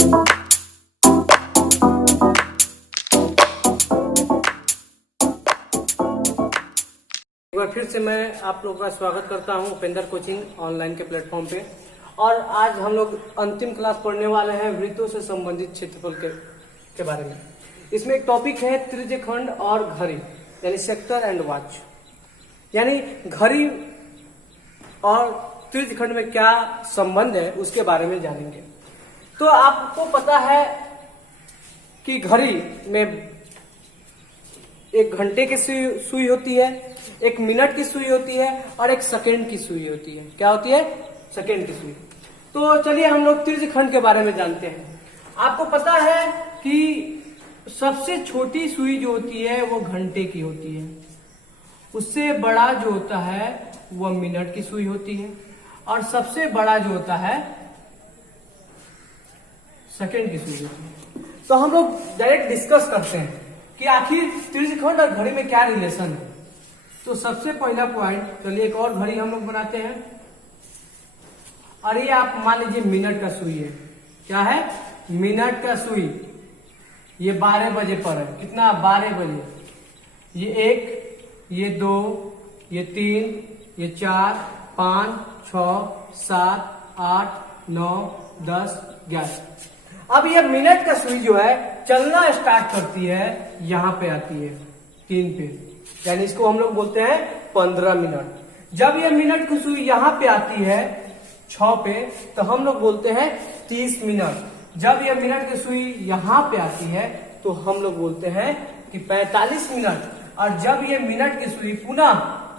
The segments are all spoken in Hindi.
एक बार फिर से मैं आप लोगों का स्वागत करता हूं उपेंद्र कोचिंग ऑनलाइन के प्लेटफॉर्म पे। और आज हम लोग अंतिम क्लास पढ़ने वाले हैं वृत्तों से संबंधित क्षेत्रफल के बारे में। इसमें एक टॉपिक है त्रिज्यखंड और घड़ी, यानी सेक्टर एंड वॉच। यानी घड़ी और त्रिज्यखंड में क्या संबंध है उसके बारे में जानेंगे। तो आपको पता है कि घड़ी में एक घंटे की सुई होती है, एक मिनट की सुई होती है और एक सेकेंड की सुई होती है। क्या होती है? सेकेंड की सुई। तो चलिए हम लोग त्रिज्यखंड के बारे में जानते हैं। आपको पता है कि सबसे छोटी सुई जो होती है वो घंटे की होती है, उससे बड़ा जो होता है वह मिनट की सुई होती है और सबसे बड़ा जो होता है सेकेंड की सुई होती है। तो हम लोग डायरेक्ट डिस्कस करते हैं कि आखिर त्रिज्यखंड और घड़ी में क्या रिलेशन है। तो सबसे पहला पॉइंट, चलिए एक और घड़ी हम लोग बनाते हैं। और ये आप मान लीजिए मिनट का सुई है। क्या है? मिनट का सुई। ये 12 बजे पर है। कितना? 12 बजे। ये 1, ये 2, ये 3, ये 4, 5, 6, 7, 8, 9, 10, 11। अब ये मिनट का सुई जो है चलना स्टार्ट करती है, यहां पे आती है 3 पे, यानी इसको हम लोग बोलते हैं 15 मिनट। जब ये मिनट की सुई यहां पे आती है 6 पे, तो हम लोग बोलते हैं 30 मिनट। जब ये मिनट की सुई यहां पे आती है तो हम लोग बोलते हैं कि 45 मिनट। और जब ये मिनट की सुई पुनः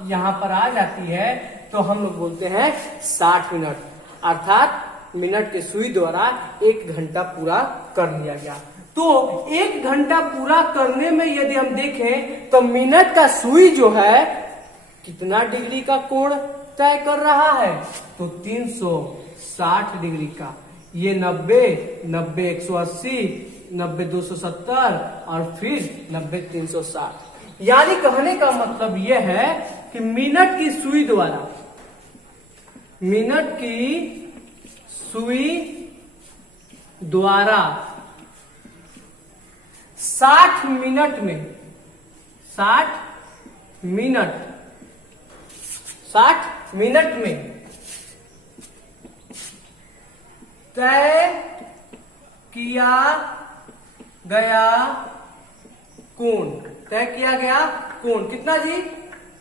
यहां पर आ जाती है तो हम लोग बोलते हैं 60 मिनट। अर्थात मिनट के सुई द्वारा 1 घंटा पूरा कर लिया गया। तो 1 घंटा पूरा करने में यदि हम देखें तो मिनट का सुई जो है कितना डिग्री का कोण तय कर रहा है? तो 360 डिग्री का। ये 90, 90 180, 90 270 और फिर 90 360। यानी कहने का मतलब यह है कि मिनट की सुई द्वारा, मिनट की सुई द्वारा 60 मिनट में 60 मिनट में तय किया गया कोण, तय किया गया कोण कितना जी?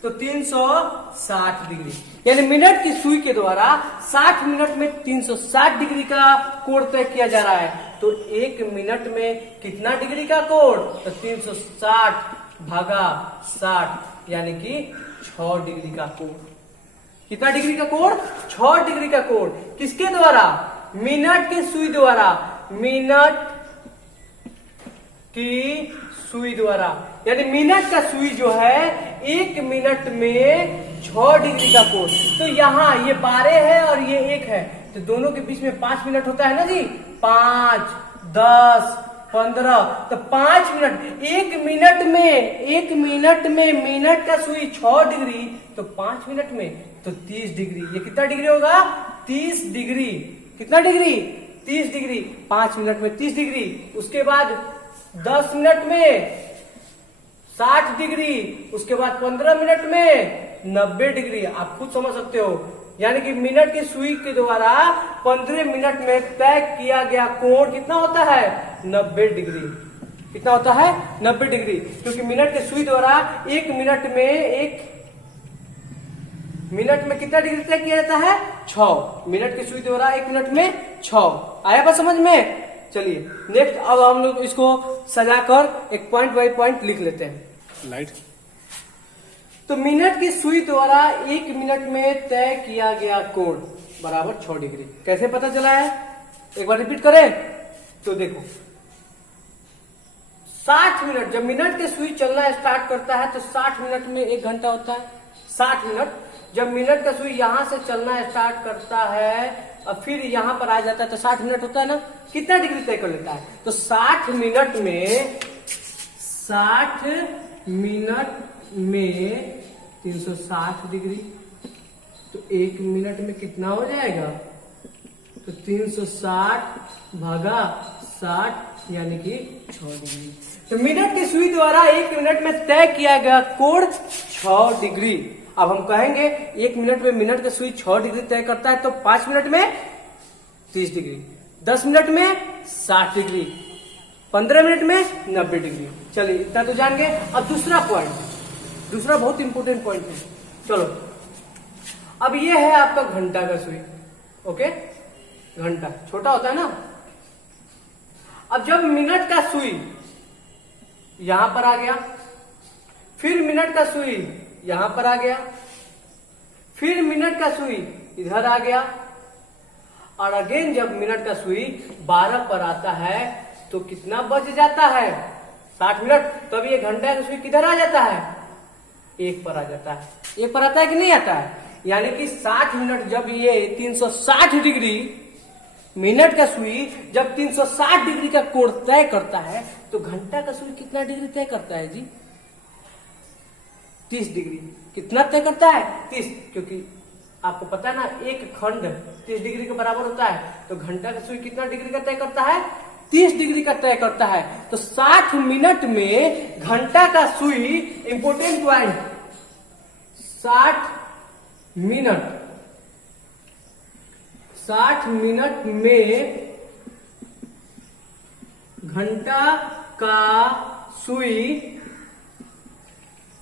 तो 360 डिग्री। यानी मिनट की सुई के द्वारा 60 मिनट में 360 डिग्री का कोण तय किया जा रहा है। तो 1 मिनट में कितना डिग्री का कोण? तो 360 भागा 60, यानी कि 6 डिग्री का कोण। कितना डिग्री का कोण? 6 डिग्री का कोण। किसके द्वारा? मिनट की सुई द्वारा। मिनट की सुई द्वारा, यानी मिनट का सुई जो है 1 मिनट में 6 डिग्री का कोण। तो यहाँ ये 12 है और ये 1 है, तो दोनों के बीच में 5 मिनट होता है ना जी। 5, 10, 15, तो 5 मिनट। 1 मिनट में मिनट का सुई 6 डिग्री, तो 5 मिनट में तो 30 डिग्री। ये कितना डिग्री होगा? 30 डिग्री। कितना डिग्री? 30 डिग्री। 5 मिनट में 30 डिग्री। उसके बाद 10 मिनट में 60 डिग्री। उसके बाद 15 मिनट में 90 डिग्री। आप खुद समझ सकते हो। यानी कि मिनट की सुई के द्वारा 15 मिनट में तय किया गया कोण कितना होता है? 90 डिग्री। कितना होता है? 90 डिग्री। क्योंकि मिनट की सुई द्वारा 1 मिनट में कितना डिग्री तय किया जाता है? 6। मिनट की सुई द्वारा 1 मिनट में 6। आया बात समझ में? चलिए नेक्स्ट, अब हम लोग इसको सजाकर एक पॉइंट बाय पॉइंट लिख लेते हैं। लाइट। तो मिनट की सुई द्वारा 1 मिनट में तय किया गया कोण बराबर 6 डिग्री। कैसे पता चला है? एक बार रिपीट करें तो देखो, 60 मिनट, जब मिनट की सुई चलना स्टार्ट करता है तो 60 मिनट में 1 घंटा होता है। 60 मिनट। जब मिनट का सुई यहां से चलना स्टार्ट करता है और फिर यहां पर आ जाता है तो 60 मिनट होता है ना। कितना डिग्री तय कर लेता है? तो 60 मिनट में 360 डिग्री। तो 1 मिनट में कितना हो जाएगा? तो तो 360 भागा 60 यानी कि 6 डिग्री। तो मिनट की सुई द्वारा 1 मिनट में तय किया गया कोण 6 डिग्री। अब हम कहेंगे 1 मिनट में मिनट की सुई 6 डिग्री तय करता है, तो 5 मिनट में 30 डिग्री, 10 मिनट में 60 डिग्री, 15 मिनट में 90 डिग्री। चलिए इतना तो जान गए। अब दूसरा पॉइंट, दूसरा बहुत इंपॉर्टेंट पॉइंट है। चलो अब ये है आपका घंटा का सुई। ओके, घंटा छोटा होता है ना। अब जब मिनट का सुई यहां पर आ गया, फिर मिनट का सुई यहां पर आ गया, फिर मिनट का सुई इधर आ गया, और अगेन जब मिनट का सुई 12 पर आता है तो कितना बज जाता है? 60 मिनट। तब ये घंटा का सुई किधर आ जाता है? 1 पर आ जाता है। 1 पर आता है कि नहीं आता है? यानी कि 60 मिनट जब ये 360 डिग्री, मिनट का सुई जब 360 डिग्री का कोण तय करता है, तो घंटा का सुई कितना डिग्री तय करता है जी? 30 डिग्री। कितना तय करता है? 30। क्योंकि आपको पता है ना, एक खंड 30 डिग्री के बराबर होता है, तो घंटा का सुई कितना डिग्री का तय करता है? 30 डिग्री का तय करता है। तो 60 मिनट में घंटा का सुई, इंपोर्टेंट पॉइंट, 60 मिनट में घंटा का सुई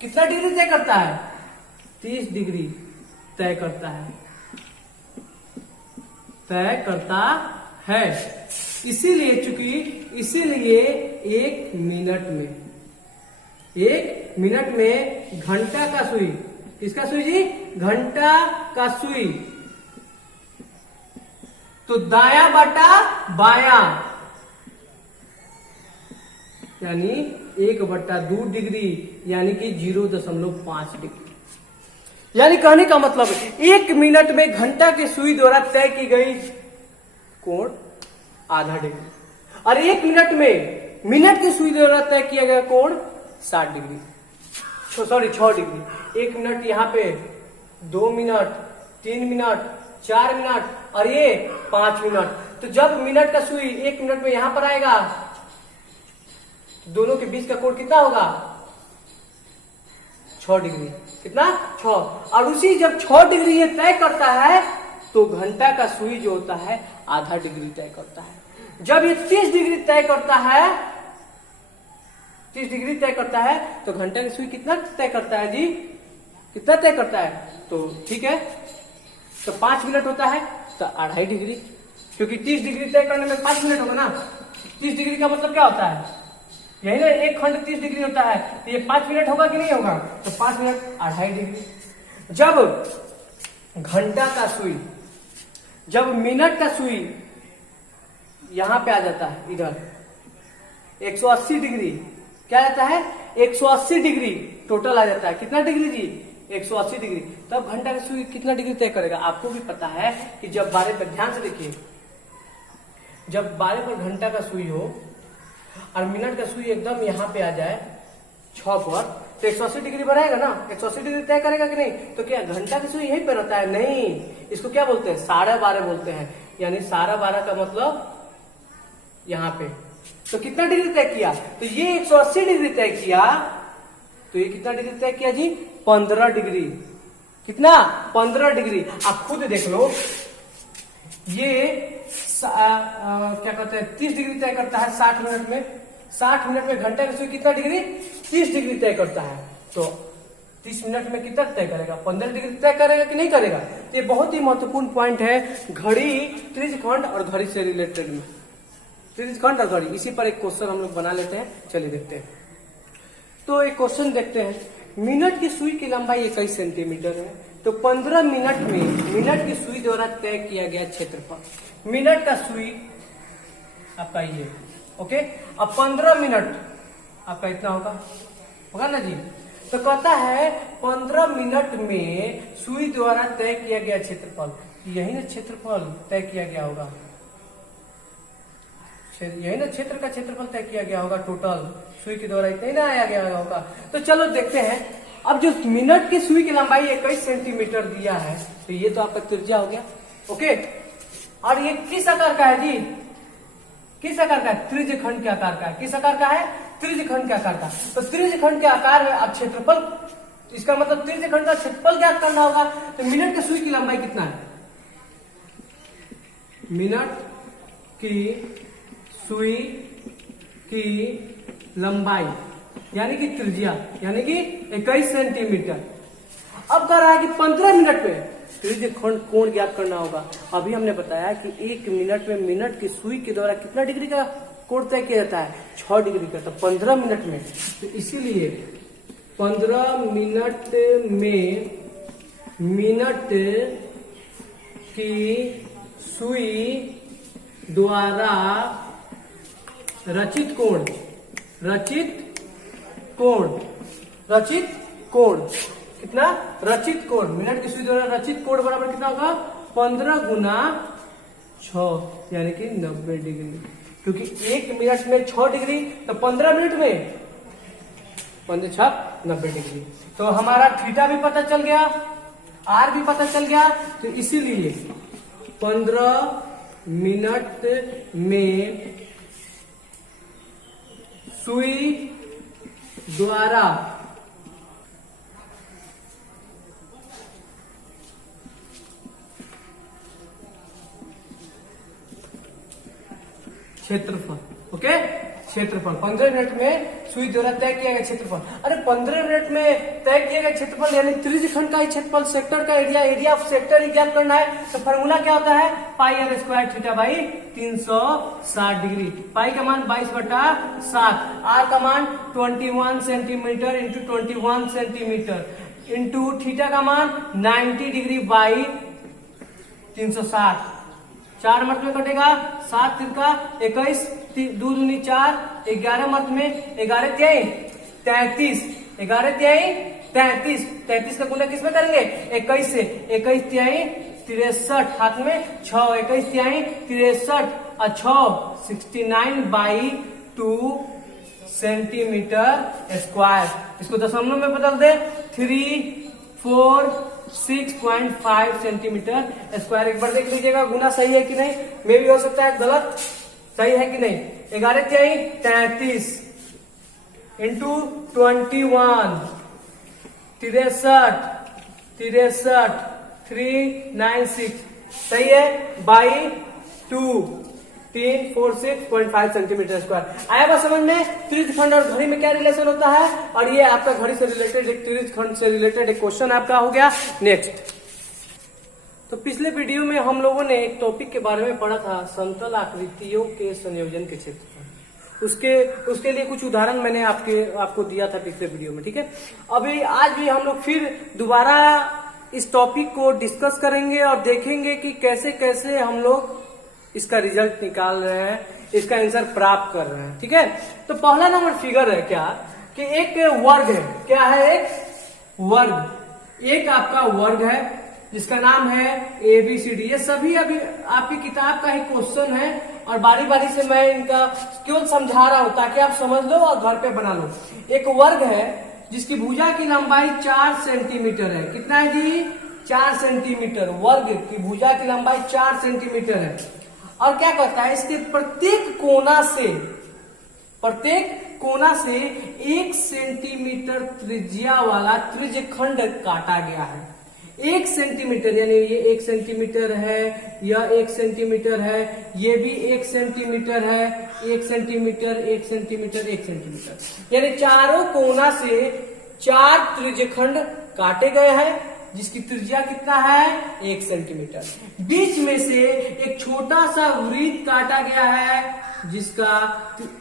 कितना डिग्री तय करता है? 30 डिग्री तय करता है, तय करता है। इसीलिए 1 मिनट में घंटा का सुई, किसका सुई जी? घंटा का सुई, तो दाया बटा बाया, यानी 1/2 डिग्री, यानी कि 0.5 डिग्री। यानी कहने का मतलब 1 मिनट में घंटा की सुई द्वारा तय की गई कोण आधा डिग्री, और 1 मिनट में मिनट की सुई द्वारा तय किया गया कोण 60 डिग्री, सॉरी 6 डिग्री। 1 मिनट यहाँ पे, 2 मिनट, 3 मिनट, 4 मिनट, और ये 5 मिनट। तो जब मिनट का सुई 1 मिनट में यहां पर आएगा, दोनों के बीच का कोण कितना होगा? 6 डिग्री। कितना? 6। और उसी जब 6 डिग्री ये तय करता है, तो घंटा का सुई जो होता है आधा डिग्री तय करता है। जब ये 30 डिग्री तय करता है, 30 डिग्री तय करता है, तो घंटा की सुई कितना तय करता है जी? कितना तय करता है? तो ठीक है, तो 5 मिनट होता है, तो 2.5 डिग्री, क्योंकि 30 डिग्री तय करने में 5 मिनट होगा ना। 30 डिग्री का मतलब क्या होता है? यही ना, एक खंड 30 डिग्री होता है, तो ये 5 मिनट होगा कि नहीं होगा? तो 5 मिनट 2.5 डिग्री। जब घंटा का सुई, जब मिनट का सुई यहां पे आ जाता है, इधर 180 डिग्री, क्या आता है? 180 डिग्री टोटल आ जाता है। कितना डिग्री जी? 180 डिग्री। तब घंटा का सुई कितना डिग्री तय करेगा? आपको भी पता है कि जब 12 पर, ध्यान से देखिए, जब 12 पर घंटा का सुई हो और मिनट का सुई एकदम यहाँ पे आ जाए 6 पर, तो 180 डिग्री बनाएगा ना, 180 डिग्री तय करेगा कि नहीं? तो क्या घंटा का सुई यहीं पे रहता है? नहीं, इसको क्या बोलते हैं? 12.5 बोलते हैं। यानी 12.5 का मतलब यहाँ पे। तो कितना डिग्री तय किया? तो ये 180 डिग्री तय किया, तो ये कितना डिग्री तय किया जी? 15 डिग्री। कितना? 15 डिग्री। आप खुद देख लो, ये क्या कहते हैं, 30 डिग्री तय करता है 60 मिनट में। 60 मिनट में घंटा का सुई कितना डिग्री? 30 डिग्री तय करता है। तो 30 मिनट में कितना तय करेगा? 15 डिग्री तय करेगा कि नहीं करेगा? तो ये बहुत ही महत्वपूर्ण पॉइंट है घड़ी, त्रिज्यखंड और घड़ी से रिलेटेड में। त्रिज्यखंड और घड़ी, इसी पर एक क्वेश्चन हम लोग बना लेते हैं। चलिए देखते हैं। तो एक क्वेश्चन देखते हैं, मिनट की सुई की लंबाई 21 सेंटीमीटर है, तो 15 मिनट में मिनट की सुई द्वारा तय किया गया क्षेत्रफल। मिनट का सुई आपका ये, ओके। अब 15 मिनट आपका इतना होगा ना जी। तो कहता है 15 मिनट में सुई द्वारा तय किया गया क्षेत्रफल, यही ना क्षेत्रफल तय किया गया होगा, यही ना क्षेत्र का क्षेत्रफल तय किया गया होगा टोटल, सुई के द्वारा इतना ही ना आया गया होगा। तो चलो देखते हैं। अब जो मिनट की सुई की लंबाई 21 सेंटीमीटर दिया है, तो ये तो आपका त्रिज्या हो गया, ओके। और ये किस आकार का है जी, किस आकार का है, त्रिज्यखंड के आकार का है। किस आकार का है, त्रिज्यखंड के आकार का। तो त्रिज्यखंड के आकार में अब क्षेत्रफल, इसका मतलब त्रिज्यखंड का क्षेत्रफल ज्ञात करना होगा। तो मिनट के सुई की लंबाई कितना है, मिनट की सुई की लंबाई यानी कि त्रिज्या यानी कि 21 सेंटीमीटर। अब कह रहा है कि 15 मिनट में त्रिज्यखंड कोण ज्ञात करना होगा। अभी हमने बताया कि 1 मिनट में मिनट की सुई के द्वारा कितना डिग्री का कोण तय किया जाता है, 6 डिग्री का। तो 15 मिनट में, तो इसीलिए 15 मिनट में मिनट की सुई द्वारा रचित कोण, कितना, रचित कोण, मिनट की सुई द्वारा रचित कोण बराबर कितना होगा, 15 गुना 6 यानी कि 90 डिग्री। क्योंकि 1 मिनट में 6 डिग्री, तो 15 मिनट में 15 6 90 डिग्री। तो हमारा थीटा भी पता चल गया, आर भी पता चल गया। तो इसीलिए 15 मिनट में सुई द्वारा क्षेत्रफल, ओके, क्षेत्रफल 15 मिनट में सुई द्वारा तय किया गया क्षेत्रफल। अरे 15 मिनट में तय किया गया क्षेत्रफल यानी त्रिज्यखंड का ही क्षेत्रफल, सेक्टर का एरिया, एरिया ऑफ सेक्टर ही ज्ञात करना है। तो फॉर्मूला क्या होता है, pi r square theta by 360 degree. Pi का मान 22/7, आर का मान 21 centimetre into 21 centimetre into theta का मान 90 डिग्री बाई 360। 4 मर्द में कटेगा, 7 तिरका 21, 2 दूनी 4, 11 मर्द में 11 तिहाई 33, 11 तिहाई 33, 33 का गुना किस में करेंगे, 21 से, 21 तिहाई 63, हाथ में 6, 21 तिहाई 63 और 6 69 बाई 2 सेंटीमीटर स्क्वायर। इसको दशमलव में बदल दे, 346.5 सेंटीमीटर स्क्वायर। एक बार देख लीजिएगा गुना सही है कि नहीं, मे भी हो सकता है गलत, सही है कि नहीं। 11 तिहाई 33 इंटू 21 63 396 सही है, बाई 2 346.5 सेंटीमीटर स्क्वायर। आया बात समझ में, त्रिज्यखंड और घड़ी में क्या रिलेशन होता है। और ये आपका घड़ी से रिलेटेड, एक त्रिज्यखंड से रिलेटेड एक क्वेश्चन आपका हो गया। नेक्स्ट, तो पिछले वीडियो में हम लोगों ने एक टॉपिक के बारे में पढ़ा था, समतल आकृतियों के संयोजन के क्षेत्रफल। उसके लिए कुछ उदाहरण मैंने आपको दिया था पिछले वीडियो में, ठीक है। अभी आज भी हम लोग फिर दोबारा इस टॉपिक को डिस्कस करेंगे और देखेंगे कि कैसे कैसे हम लोग इसका रिजल्ट निकाल रहे हैं, इसका आंसर प्राप्त कर रहे हैं, ठीक है। तो पहला नंबर फिगर है क्या, कि एक वर्ग है, क्या है, एक वर्ग, एक आपका वर्ग है जिसका नाम है ABCD। ये सभी अभी आपकी किताब का ही क्वेश्चन है और बारी बारी से मैं इनका क्यों समझा रहा हूं, ताकि आप समझ लो और घर पे बना लो। एक वर्ग है जिसकी भुजा की लंबाई 4 सेंटीमीटर है। कितना है जी, 4 सेंटीमीटर। वर्ग की भुजा की लंबाई 4 सेंटीमीटर है। और क्या कहता है, इसके प्रत्येक कोना से 1 सेंटीमीटर त्रिज्या वाला त्रिज्यखंड काटा गया है। 1 सेंटीमीटर यानी ये 1 सेंटीमीटर है, यह 1 सेंटीमीटर है, ये भी 1 सेंटीमीटर है, 1 सेंटीमीटर 1 सेंटीमीटर 1 सेंटीमीटर, यानी चारों कोना से 4 त्रिज्यखंड काटे गए हैं जिसकी त्रिज्या कितना है, 1 सेंटीमीटर। बीच में से एक छोटा सा वृत्त काटा गया है जिसका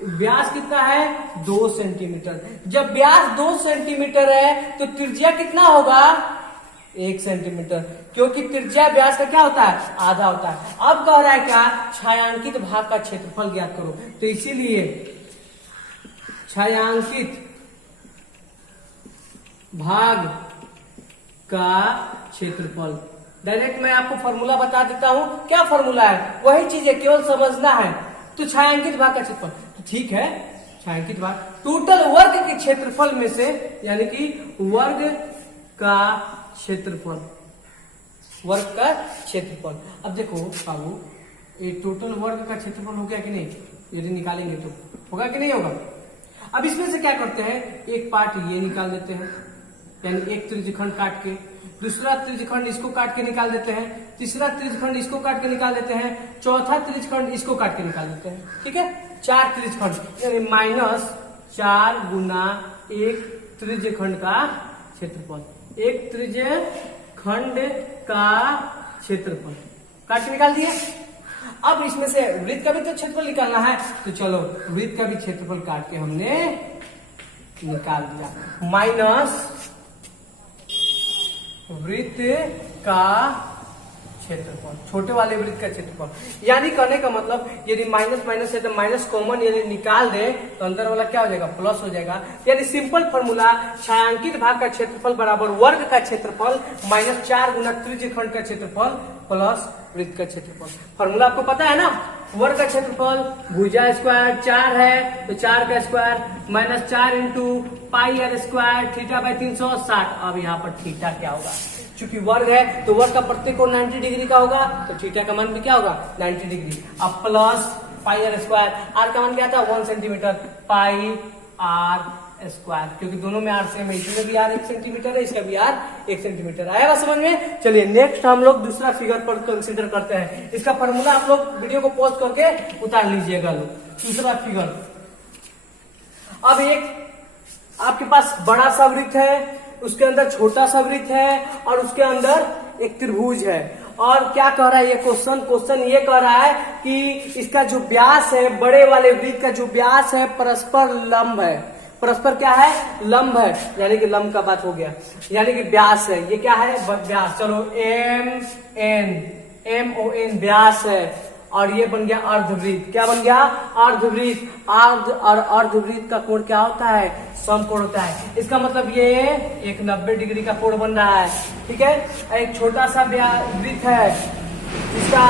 व्यास कितना है, 2 सेंटीमीटर। जब व्यास 2 सेंटीमीटर है तो त्रिज्या कितना होगा, 1 सेंटीमीटर, क्योंकि त्रिज्या व्यास का क्या होता है, आधा होता है। अब कह रहा है क्या, छायांकित भाग का क्षेत्रफल ज्ञात करो। तो इसीलिए छायांकित भाग का क्षेत्रफल, डायरेक्ट मैं आपको फॉर्मूला बता देता हूं। क्या फॉर्मूला है, वही चीज है, केवल समझना है। तो छायांकित भाग का क्षेत्रफल, तो ठीक है, छायांकित भाग टोटल वर्ग के क्षेत्रफल में से, यानी कि वर्ग का क्षेत्रफल, वर्ग का क्षेत्रफल। अब देखो बाबू, ये टोटल वर्ग का क्षेत्रफल हो गया कि नहीं, यदि निकालेंगे तो होगा कि नहीं होगा। अब इसमें से क्या करते हैं, एक पार्ट ये निकाल देते हैं, यानी एक त्रिज्यखंड काट के, दूसरा त्रिज्यखंड इसको काट के निकाल देते हैं, तीसरा त्रिज्यखंड इसको काट के निकाल देते हैं, चौथा त्रिज्यखंड इसको काट के निकाल देते हैं। ठीक है, 4 त्रिज्यखंड यानी -4 गुना एक त्रिज्यखंड का क्षेत्रफल, एक त्रिज्यखंड का क्षेत्रफल काट के निकाल दिए। अब इसमें से वृत्त का भी तो क्षेत्रफल निकालना है, तो चलो वृत्त का भी क्षेत्रफल काट के हमने निकाल दिया। माइनस वृत्त का क्षेत्रफल, छोटे वाले वृत्त का क्षेत्रफल, यानी कहने का मतलब यदि माइनस माइनस है तो माइनस कॉमन यदि निकाल दे तो अंदर वाला क्या हो जाएगा, प्लस हो जाएगा। यानी सिंपल फॉर्मूला छायांकित भाग का क्षेत्रफल बराबर वर्ग का क्षेत्रफल -4 गुना त्रिज्यखंड का क्षेत्रफल प्लस वृत्त का क्षेत्रफल। फॉर्मूला आपको पता है ना, वर्ग का क्षेत्रफल भुजा स्क्वायर 4 है तो 4 का square -4 into pi r square θ/360। अब यहाँ पर थीटा क्या होगा, चूंकि वर्ग है तो वर्ग का प्रत्येक कोण 90 डिग्री का होगा, तो थीटा का मान भी क्या होगा 90 डिग्री। अब plus pi r square, r का मान क्या था 1 सेंटीमीटर, पाई आर स्क्वायर, क्योंकि दोनों में आर सेम है, इसमें भी आर 1 सेंटीमीटर है, इसका भी आर 1 सेंटीमीटर। आएगा समझ में। चलिए नेक्स्ट हम लोग दूसरा फिगर पर कंसीडर करते हैं। इसका फॉर्मूला आप लोग वीडियो को पॉज करके उतार लीजिएगा लोग। दूसरा फिगर, अब एक आपके पास बड़ा सा वृत्त है, उसके अंदर छोटा सा वृत्त है और उसके अंदर एक त्रिभुज है। और क्या कह रहा है ये क्वेश्चन ये कह रहा है कि इसका जो व्यास है, बड़े वाले वृत्त का जो व्यास है परस्पर लंब है। परस्पर क्या है, लंब है, यानी कि लंब का बात हो गया, यानी कि व्यास है। ये क्या है, व्यास। चलो MON व्यास है, और ये बन गया अर्धवृत्त। क्या बन गया, अर्धवृत्त। और अर्धवृत्त का कोण क्या होता है, समकोण होता है। इसका मतलब ये एक 90 डिग्री का कोण बन रहा है। ठीक है, एक छोटा सा वृत्त है जिसका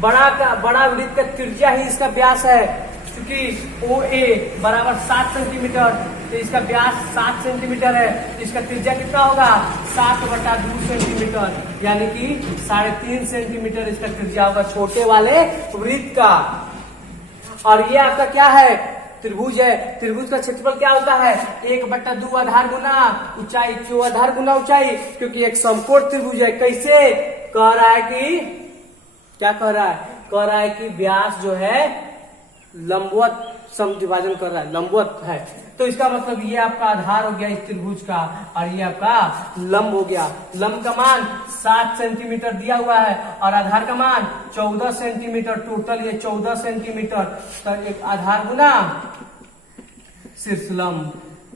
बड़ा वृत्त का त्रिज्या ही इसका व्यास है, क्योंकि OA बराबर 7 सेंटीमीटर, तो इसका व्यास 7 सेंटीमीटर है, तो इसका त्रिज्या कितना होगा 7/2 सेंटीमीटर, यानी कि 3.5 सेंटीमीटर इसका त्रिज्या होगा छोटे वाले वृत्त का। और ये आपका क्या है, त्रिभुज है। त्रिभुज का क्षेत्रफल क्या होता है 1/2 आधार गुना ऊंचाई, क्यों आधार गुना ऊंचाई, क्योंकि एक समकोण त्रिभुज है। कैसे कह रहा है कि क्या कह रहा है कि व्यास जो है लंबवत समद्विभाजन कर रहा है, लंबवत है, तो इसका मतलब ये आपका आधार हो गया इस त्रिभुज का, और ये आपका लंब हो गया। लंब का मान 7 सेंटीमीटर दिया हुआ है और आधार का मान 14 सेंटीमीटर, टोटल ये 14 सेंटीमीटर। तो एक आधार गुना शीर्ष लंब,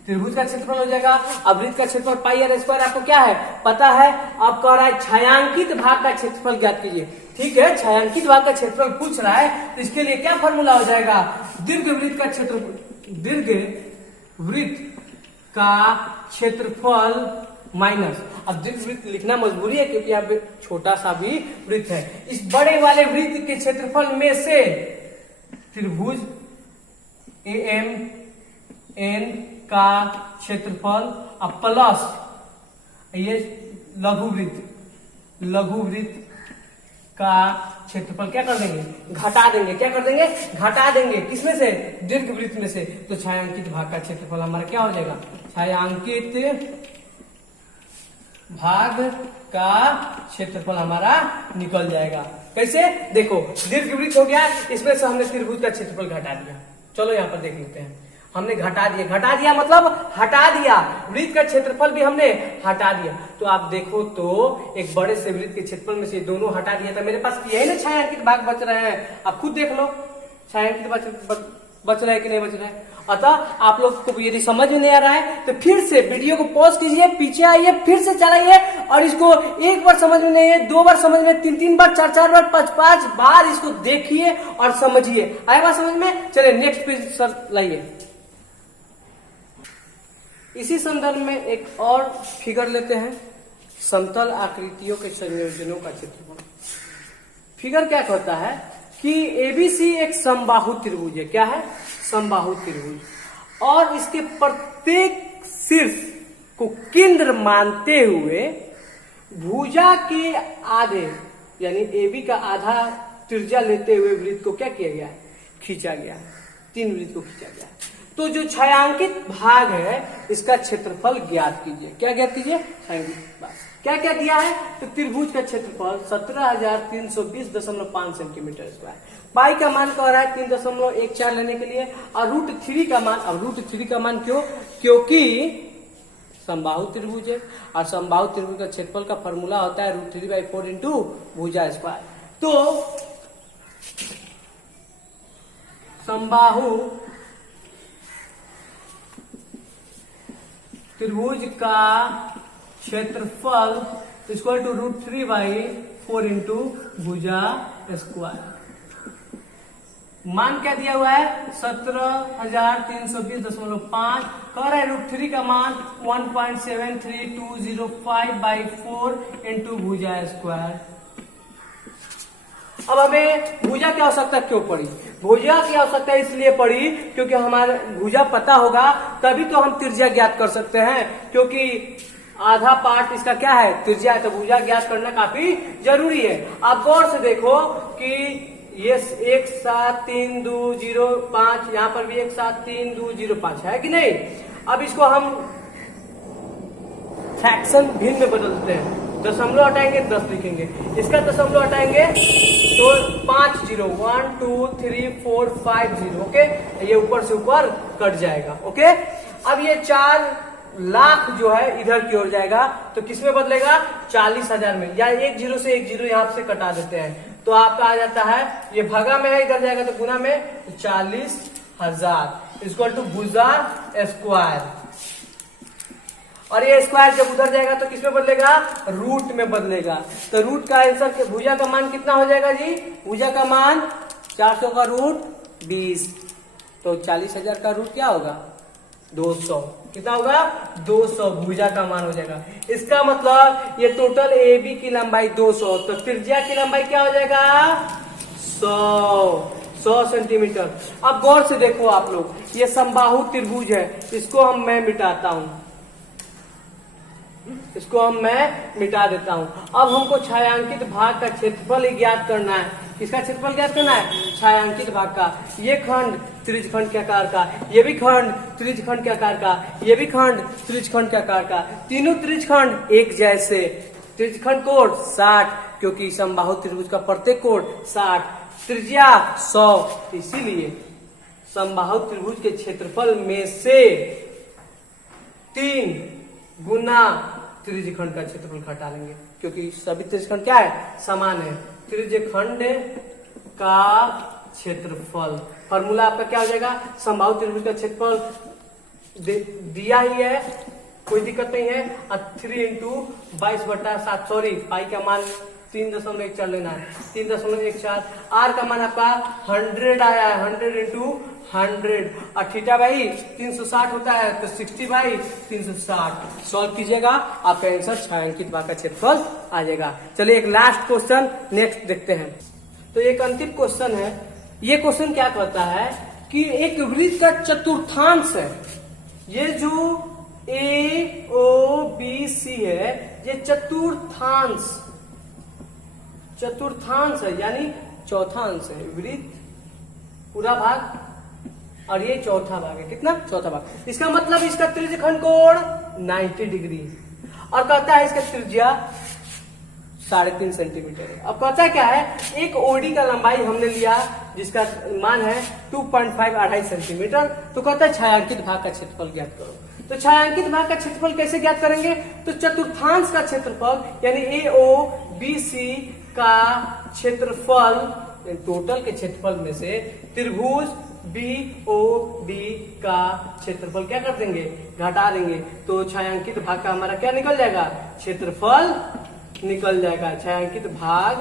त्रिभुज का क्षेत्रफल हो जाएगा। अब वृत्त का क्षेत्रफल पाई आर स्क्वायर आपको क्या है पता है। अब कह रहा है छायांकित भाग का क्षेत्रफल ज्ञात कीजिए। ठीक है, छायांकित भाग का क्षेत्रफल पूछ रहा है, तो इसके लिए क्या फॉर्मूला हो जाएगा, दीर्घवृत्त का क्षेत्रफल, दीर्घवृत्त का क्षेत्रफल माइनस। अब दीर्घवृत्त लिखना मजबूरी है क्योंकि यहाँ पे छोटा सा भी वृत्त है। इस बड़े वाले वृत्त के क्षेत्रफल में से त्रिभुज AMN का क्षेत्रफल अब प्लस ये लघुवृत्त का क्षेत्रफल क्या कर देंगे, घटा देंगे। क्या कर देंगे, घटा देंगे। किसमें से, दीर्घवृत्त में से। तो छायांकित भाग का क्षेत्रफल हमारा क्या हो जाएगा, छायांकित भाग का क्षेत्रफल हमारा निकल जाएगा। कैसे, देखो दीर्घवृत्त हो गया, इसमें से हमने त्रिभुज का क्षेत्रफल घटा दिया। चलो यहाँ पर देख लेते हैं, हमने घटा दिया मतलब हटा दिया। वृत्त का क्षेत्रफल भी हमने हटा दिया। तो आप देखो तो एक बड़े से वृत्त के क्षेत्रफल में से दोनों हटा दिया था, मेरे पास यही ना छायांकित भाग बच रहे हैं। आप खुद देख लो छायांकित बच रहा है कि नहीं बच रहा है। अतः आप लोग को यदि समझ में नहीं आ रहा है तो फिर से वीडियो को पॉज कीजिए, पीछे आइए, फिर से चलाइए और इसको एक बार समझ में नहीं है, 2 बार समझ में, 3 बार, 4 बार, 5 बार इसको देखिए और समझिए। आएगा समझ में। चलिए नेक्स्ट पेज सर लाइए। इसी संदर्भ में एक और फिगर लेते हैं, समतल आकृतियों के संयोजनों का क्षेत्रफल। फिगर क्या कहता है कि ABC एक समबाहु त्रिभुज है। क्या है, समबाहु त्रिभुज, और इसके प्रत्येक शीर्ष को केंद्र मानते हुए भुजा के आधे यानी AB का आधा त्रिज्या लेते हुए वृत्त को क्या किया गया है, खींचा गया है, 3 वृत्त को खींचा गया है। तो जो छायांकित भाग है इसका क्षेत्रफल ज्ञात कीजिए। क्या ज्ञात कीजिए, छायांकित भाग। क्या क्या दिया है, तो त्रिभुज का क्षेत्रफल 17,320.5 सेंटीमीटर स्क्वायर। पाई का मान कह रहा है 3.14 लेने के लिए, और √3 का मान, अब √3 का मान क्यों, क्योंकि समबाहु त्रिभुज है, और समबाहु त्रिभुज का क्षेत्रफल का फॉर्मूला होता है √3/4 इंटू भुजा स्क्वायर। तो समबाहु त्रिभुज का क्षेत्रफल इक्वल टू √3/4 इंटू भुजा स्क्वायर। मान क्या दिया हुआ है, 17,320.5। कह रहा है √3 का मान 1.73205/4 इंटू भुजा स्क्वायर। अब हमें भुजा की आवश्यकता क्यों पड़ी, भुजा की आवश्यकता इसलिए पड़ी क्योंकि हमारा भुजा पता होगा तभी तो हम त्रिज्या ज्ञात कर सकते हैं, क्योंकि आधा पार्ट इसका क्या है, त्रिज्या है, तो भुजा ज्ञात करना काफी जरूरी है। आप गौर से देखो कि ये 173,205, यहाँ पर भी 173,205 है कि नहीं। अब इसको हम फ्रैक्शन भिन्न में बदलते हैं, दशमलव हटाएंगे 10 लिखेंगे, इसका दशमलव हटाएंगे तो 5 0, 1 2 3 4 5 0। ओके, ये ऊपर से ऊपर कट जाएगा। ओके, अब ये 4 लाख जो है इधर की ओर जाएगा, तो किस में बदलेगा, 40,000 में, या 1 0 से 1 0 यहाँ से कटा देते हैं, तो आपका आ जाता है, ये भागा में है, इधर जाएगा तो गुना में, तो 40,000 इक्वल टू भुजा स्क्वायर। और ये स्क्वायर जब उधर जाएगा तो किस में बदलेगा, रूट में बदलेगा। तो रूट का आंसर, भुजा का मान कितना हो जाएगा जी, भुजा का मान 400 का रूट 20, तो 40,000 का रूट क्या होगा, 200। कितना होगा, 200 भुजा का मान हो जाएगा। इसका मतलब ये टोटल AB की लंबाई 200, तो त्रिज्या की लंबाई क्या हो जाएगा, 100 सेंटीमीटर। अब गौर से देखो आप लोग, ये समबाहु त्रिभुज है, इसको मैं मिटाता हूं, इसको मैं मिटा देता हूं। अब हमको छायांकित भाग का क्षेत्रफल ही ज्ञात करना है। किसका क्षेत्रफल ज्ञात करना है, छायांकित भाग का। ये खंड त्रिज्यखंड के आकार का, ये भी खंड त्रिज्यखंड के आकार का, ये भी खंड त्रिज्यखंड के आकार का, तीनों त्रिज्यखंड एक जैसे। त्रिज्यखंड कोण 60, क्योंकि समबाहु त्रिभुज का प्रत्येक कोण 60, त्रिज्या 100, इसीलिए समबाहु त्रिभुज के क्षेत्रफल में से 3 गुना त्रिज्यखंड का क्षेत्रफल घटा लेंगे, क्योंकि सभी त्रिज्यखंड क्या है, समान है। त्रिज्यखंड का क्षेत्रफल, फॉर्मूला आपका क्या हो जाएगा, समबाहु त्रिभुज का क्षेत्रफल दिया ही है, कोई दिक्कत नहीं है, 3 इंटू 22/7, सॉरी पाई का मान 3.14 लेना है, 3.14। आर का मान आपका 100 आया है, 100 इंटू 100, और थीटा बाई 360 होता है, तो 60/360 सॉल्व कीजिएगा, आपका आंसर छायांकित भाग का क्षेत्रफल आ जाएगा। चलिए एक लास्ट क्वेश्चन नेक्स्ट देखते हैं। तो एक अंतिम क्वेश्चन है, ये क्वेश्चन क्या कहता है कि एक वृत्त का चतुर्थांश है, ये जो AOBC है, ये चतुर्थांश है, यानी चौथा अंश है। वृत्त पूरा भाग और ये चौथा भाग है, कितना, चौथा भाग। इसका मतलब इसका त्रिज्यखंड कोण 90 डिग्री, और कहता है इसका त्रिज्या 3.5 सेंटीमीटर है। अब कहता है क्या है, एक OD का लंबाई हमने लिया जिसका मान है 2.5 2.5 सेंटीमीटर, तो कहता है छायांकित भाग का क्षेत्रफल ज्ञात करो। तो छायांकित भाग का क्षेत्रफल कैसे ज्ञात करेंगे, तो चतुर्थांश का क्षेत्रफल यानी AOBC का क्षेत्रफल, टोटल के क्षेत्रफल में से त्रिभुज BOD का क्षेत्रफल क्या कर देंगे, घटा देंगे, तो छायांकित भाग का हमारा क्या निकल जाएगा, क्षेत्रफल निकल जाएगा। छायांकित भाग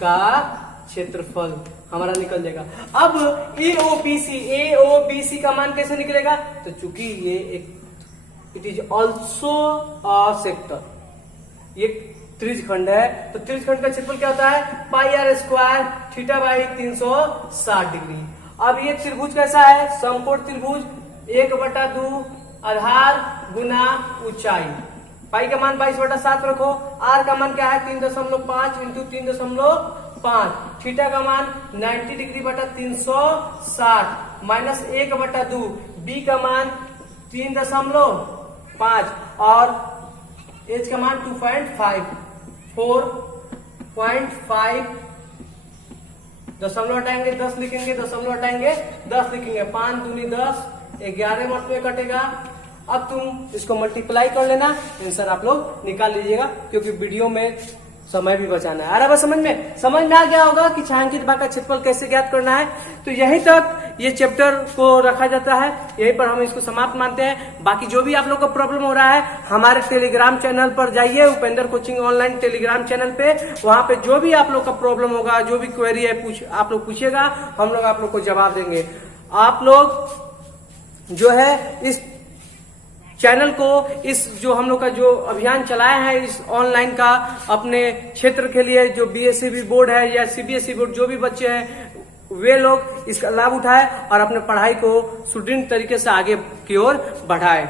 का क्षेत्रफल हमारा निकल जाएगा। अब AOBC का मान कैसे निकलेगा, तो चूंकि ये एक it is also a sector, ये त्रिज्यखंड है, तो त्रिज्यखंड का क्षेत्रफल क्या होता है, πr² थीटा बाई 360 डिग्री। अब ये त्रिभुज कैसा है, समकोण त्रिभुज, 1/2 आधार गुना ऊंचाई, पाई का मान 22/7 रखो, आर का मान क्या है 3.5 इंटू 3.5 5, थीटा का मान 90 डिग्री बटा 360 माइनस 1/2, बी का मान 3.5 और एच का मान 2.5, 4.5 दशमलव हटाएंगे 10 लिखेंगे, दशमलव हटाएंगे 10 लिखेंगे, 5 दूनी 10, 11 मत में कटेगा। अब तुम इसको मल्टीप्लाई कर लेना, आंसर आप लोग निकाल लीजिएगा क्योंकि वीडियो में समय भी बचाना है। आ रहा है समझ में आ गया होगा कि छायांकित भाग का क्षेत्रफल कैसे ज्ञात करना है। तो यहीं तक ये चैप्टर को रखा जाता है, यहीं पर हम इसको समाप्त मानते हैं। बाकी जो भी आप लोग को प्रॉब्लम हो रहा है हमारे टेलीग्राम चैनल पर जाइए, Upendra coaching online Telegram channel पे, वहां पे जो भी आप लोग का प्रॉब्लम होगा, जो भी क्वेरी है आप लोग पूछिएगा, हम लोग आप लोग को जवाब देंगे। आप लोग जो है इस चैनल को, इस जो हम लोग का जो अभियान चलाया है इस ऑनलाइन का, अपने क्षेत्र के लिए जो बीएससी बोर्ड है या सीबीएसई बोर्ड जो भी बच्चे हैं वे लोग इसका लाभ उठाए और अपने पढ़ाई को सुदृढ़ तरीके से आगे की ओर बढ़ाए।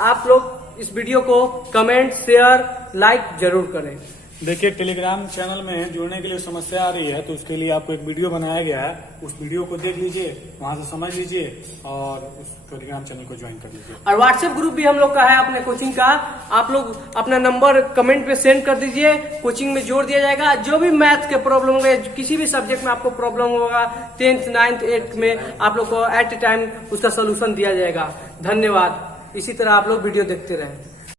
आप लोग इस वीडियो को कमेंट, शेयर, लाइक जरूर करें। देखिए, टेलीग्राम चैनल में जुड़ने के लिए समस्या आ रही है तो उसके लिए आपको एक वीडियो बनाया गया है, उस वीडियो को देख लीजिए, वहां से समझ लीजिए और उस टेलीग्राम चैनल को ज्वाइन कर लीजिए। और व्हाट्सएप ग्रुप भी हम लोग का है अपने कोचिंग का, आप लोग अपना नंबर कमेंट पे सेंड कर दीजिए, कोचिंग में जोड़ दिया जाएगा। जो भी मैथ के प्रॉब्लम होंगे, किसी भी सब्जेक्ट में आपको प्रॉब्लम होगा 10th, 9th, 8th में आप लोग को एट ए टाइम उसका सोल्यूशन दिया जाएगा। धन्यवाद। इसी तरह आप लोग वीडियो देखते रहें।